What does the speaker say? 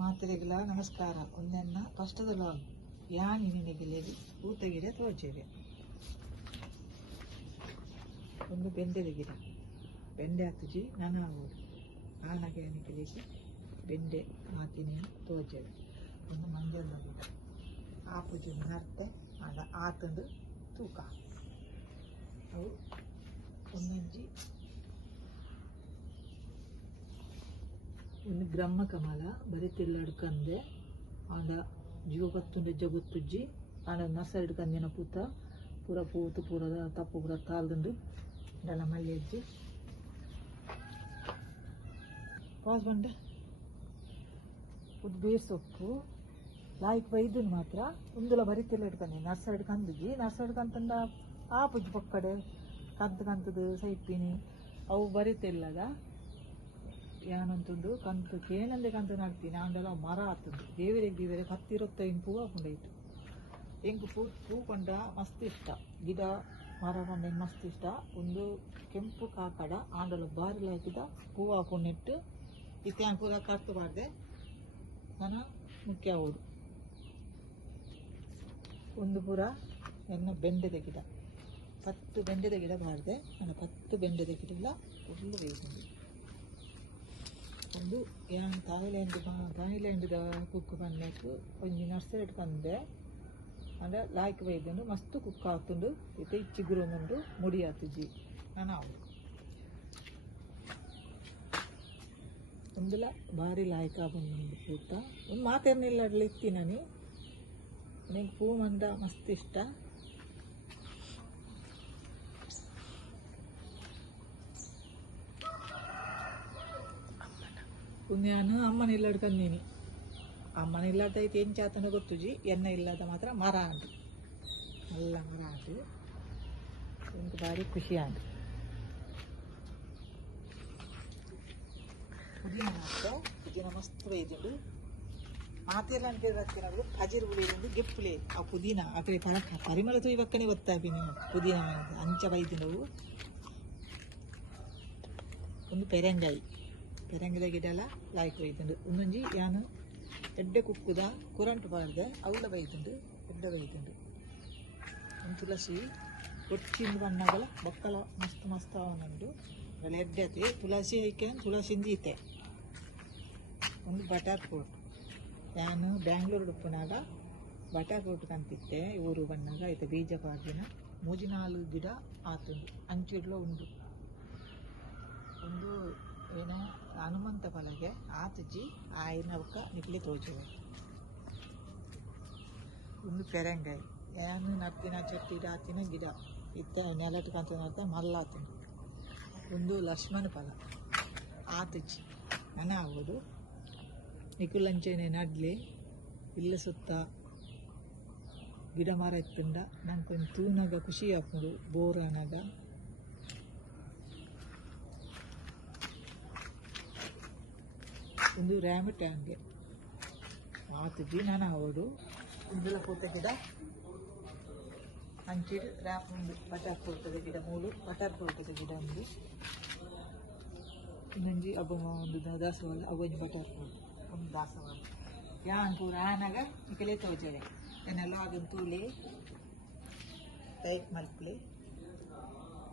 ಮಾತ್ರೆಗಳ ನಮಸ್ಕಾರ ಒಂದೆನ್ನ ಕಷ್ಟದಲ್ಲ ಯಾನಿ ನಿನಗಿಲೇರಿ ಊತಗಿಡ ತೋಚೇವೆ ಒಂದು ಬೆಂಡೆದ ಗಿಡ ಬೆಂಡೆ ಹತ್ತುಜಿ ನಾನು ಆಗೋದು ಆನಗೆ ನಿನಗಿಲೇಸಿ ಬೆಂಡೆ ಮಾತಿನ ತೋಚೇವೆ ಒಂದು ಮಂಜಲ್ ಗಿಡ ಆಪುಜಿ ನರ್ತೆ ಆದ ಆತಂದು ತೂಕ ಅವು ಒಂದೊಂಜಿ ಒಂದು ಬ್ರಹ್ಮ ಕಮಲ ಬರಿತಿಲ್ಲಡ್ಕಂದೆ ಆಂಡ ಜೀವ ಕತ್ತುಂಡೆ ಜಗುತ್ತುಜ್ಜಿ ಆಂಡ ನರ್ಸರಿ ಹಿಡ್ಕಂದಿನ ಪೂತ ಪೂರ ಪೂತು ಪೂರದ ತಪ್ಪು ಪೂರ ತಾಲ್ದುಂಡು ಡಲ ಮಲ್ಲಿ ಅಜ್ಜಿ ಪಾಸ್ ಬಂಡೆ ಒಂದು ಬೇರ್ ಸೊಪ್ಪು ಲಾಯ್ಕ್ ಬೈದನ್ ಮಾತ್ರ ಒಂದುಲ ಬರಿತಿಲ್ಲ ಹಿಡ್ಕಂದೆ ನರ್ಸರಿ ಹಿಡ್ಕಂದಿಜ್ಜಿ ನರ್ಸರಿ ಹಿಡ್ಕಂತಂದ ಆಪುಜ್ಜಿ ಪಕ್ಕಡೆ ಕಂತದು ಸೈಪಿನಿ ಅವು ಬರಿತಿಲ್ಲದ ಯಾನಂತುಂಡು ಕಂತು ಕೇನಂದೆ ಕಂತು ನಡ್ತೀನಿ ಆಂಡಲ ಮರ ಆತುಂಡು ದೇವರಿಗೆ 10-25 ಪೂ ಹಾಕೊಂಡಾಯ್ತು ಎಂಕು ಪೂ ಕೊಂಡ ಮಸ್ತ್ ಇಷ್ಟ ಗಿಡ ಮರ ಕಂಡ ಮಸ್ತ್ ಇಷ್ಟ ಒಂದು ಕೆಂಪು ಕಾಕಡ ಆಂಡಲ ಬಾರಿಲ ಹಾಕಿದ ಹೂ ಹಾಕೊಂಡಿಟ್ಟು ಇತ್ಯಾನ್ ಪೂರ ಕರ್ತು ಬಾರ್ದೆ ನಾನು ಮುಖ್ಯ ಹೌದು ಒಂದು ಪೂರ ನನ್ನ ಬೆಂಡೆದ ಗಿಡ 10 ಬೆಂಡೆದ ಗಿಡ ಬಾರ್ದೆ ನಾನು 10 ಬೆಂಡೆದ ಗಿಡ ಫುಲ್ಲು ಬೇಯಿಸಿದೆ ಒಂದು ಏನು ಥಾಯ್ಲ್ಯಾಂಡ್ ಕುಕ್ ಬಂದಕ್ಕೆ ಒಂಜಿ ನರ್ಸರಿ ಇಟ್ಕೊಂಡೆ ಅಂದ್ರೆ ಲಾಯ್ಕ್ ಬೈದುಂಡು ಮಸ್ತ್ ಕುಕ್ ಹಾಕ್ತುಂಡು ಇತ್ತೆ ಚಿಗುರೊಂದುಂಡು ಮುಡಿ ಆತುಜಿ ನಾನು ಅವ್ರು ಒಂದುಲ ಭಾರಿ ಲಾಯ್ಕ ಬಂದು ಪೂತ ಒಂದು ಮಾತೇನಿಲ್ಲ ಇತ್ತಿ ನಾನು ನನಗೆ ಪೂ ಮಂದ ಮಸ್ತ್ ಇಷ್ಟ ನಾನು ಅಮ್ಮನ ಇಲ್ಲ ಹಿಡ್ಕಂದೀನಿ ಅಮ್ಮನ ಇಲ್ಲದೈತೆ ಎಂಚಾತನ ಗೊತ್ತುಜಿ ಎಣ್ಣೆ ಇಲ್ಲದ ಮಾತ್ರ ಮರ ಅಂಟು ಎಲ್ಲ ಮರ ಅಂಟು ಒಂದು ಭಾರಿ ಖುಷಿ ಅಂಟು ಪುದೀನ ಮಸ್ತ್ ಬೈದುಂಡು ಮಾತೆಲ್ಲ ಅನ್ಕೊಂಡು ಖಜೀರ್ ಬುಳಿದುಂಡು ಗೆಪ್ಪುಳಿ ಆ ಪುದೀನ ಆ ಕಡೆ ಪರಿಮಳ ತುಯ್ವಕ್ಕನೆ ಗೊತ್ತಾಗಿ ನೀವು ಪುದೀನ ಅಂಚ ಬೈದುಂಡವು ಒಂದು ಪೆರಂಗಾಯಿ ಪೆರಂಗಿದ ಗಿಡ ಎಲ್ಲ ಲಾಯ್ಕ್ ಬೈದುಂಡು ಒಂದೊಂಜಿ ಯಾನು ಎಡ್ಡೆ ಕುಕ್ಕುದ ಕುರಂಟು ಬಾರ್ದೆ ಅವಳ ಬೈದುಂಡು ಎಡ್ಡೆ ಬೈದುಂಡು ಒಂದು ತುಳಸಿ ಒಚ್ಚಿಂದು ಬಣ್ಣಗಳ ಬಕ್ಕಲ ಮಸ್ತ್ ಅವನುಂಡು ಅವಳ ಎಡ್ಡೆತಿ ತುಳಸಿ ಐಕೆ ತುಳಸಿಂದ ಈತೆ ಒಂದು ಬಟರ್ ಫ್ರೂಟ್ ನಾನು ಬ್ಯಾಂಗ್ಳೂರು ಉಪ್ಪುನಾಗ ಬಟರ್ ಫ್ರೂಟ್ ಕಂತಿತ್ತೆ ಊರು ಬಣ್ಣಾಗ ಐತೆ ಬೀಜ ಪಾರ್ದಿನ 3-4 ಗಿಡ ಆತುಂಡು ಅಂಚಿಡ್ಲ ಉಂಡು ಒಂದು ಏನೋ ಹನುಮಂತ ಫಲಗೆ ಆತುಜಿ ಆಯ್ನವಕ್ಕ ನಿಕ್ಲಿ ತೋಜುವೆ ಒಂದು ಪೆರಂಗಾಯಿ ಏನು ನತ್ತಿನ ಚಟ್ಟಿಡ ಆತಿನ ಗಿಡ ಇತ್ತ ನೆಲಟ್ ಕಂತ ನಡ್ತ ಮಲ್ಲಾತುಂಡು ಒಂದು ಲಕ್ಷ್ಮಣ ಫಲ ಆತುಜಿ ನನ್ನ ಆಗೋದು ನಿಕುಲಂಚೆನೆ ನಡ್ಲಿ ಇಲ್ಲ ಸುತ್ತ ಗಿಡ ಮರ ಇತ್ತುಂಡ ನಂಗೊಂದು ತೂನಾಗ ಖುಷಿ ಹಾಕೊಂಡು ಬೋರ್ ಅನಾಗ ಒಂದು ರ್ಯಾಮಿಟ್ ಹಂಗೆ ಆತುಜಿ ನಾನು ಹೌದು ಇಂದುಲ ಪೂತ ಗಿಡ ಅಂಚಿಡು ರ್ಯಾಪ್ ಒಂದು ಬಟರ್ ಫ್ರೂಟದ ಗಿಡ 3 ಬಟರ್ ಫ್ರೂಟದ ಗಿಡ ಒಂದು ಇನ್ನೊಂಜಿ ಒಂದು ದಾಸವಾಳ ಅವೊಂದು ಬಟರ್ ಫ್ರೂಟ್ ಒಂದು ದಾಸವಾಳ ಯಾನ್ ಪೂರ ಆನಾಗ ನಿಕಲೇ ತೋಜವೆ ಏನೆಲ್ಲ ಅದನ್ನು ತೂಲಿ ಟೈಟ್ ಮಲ್ಪಲಿ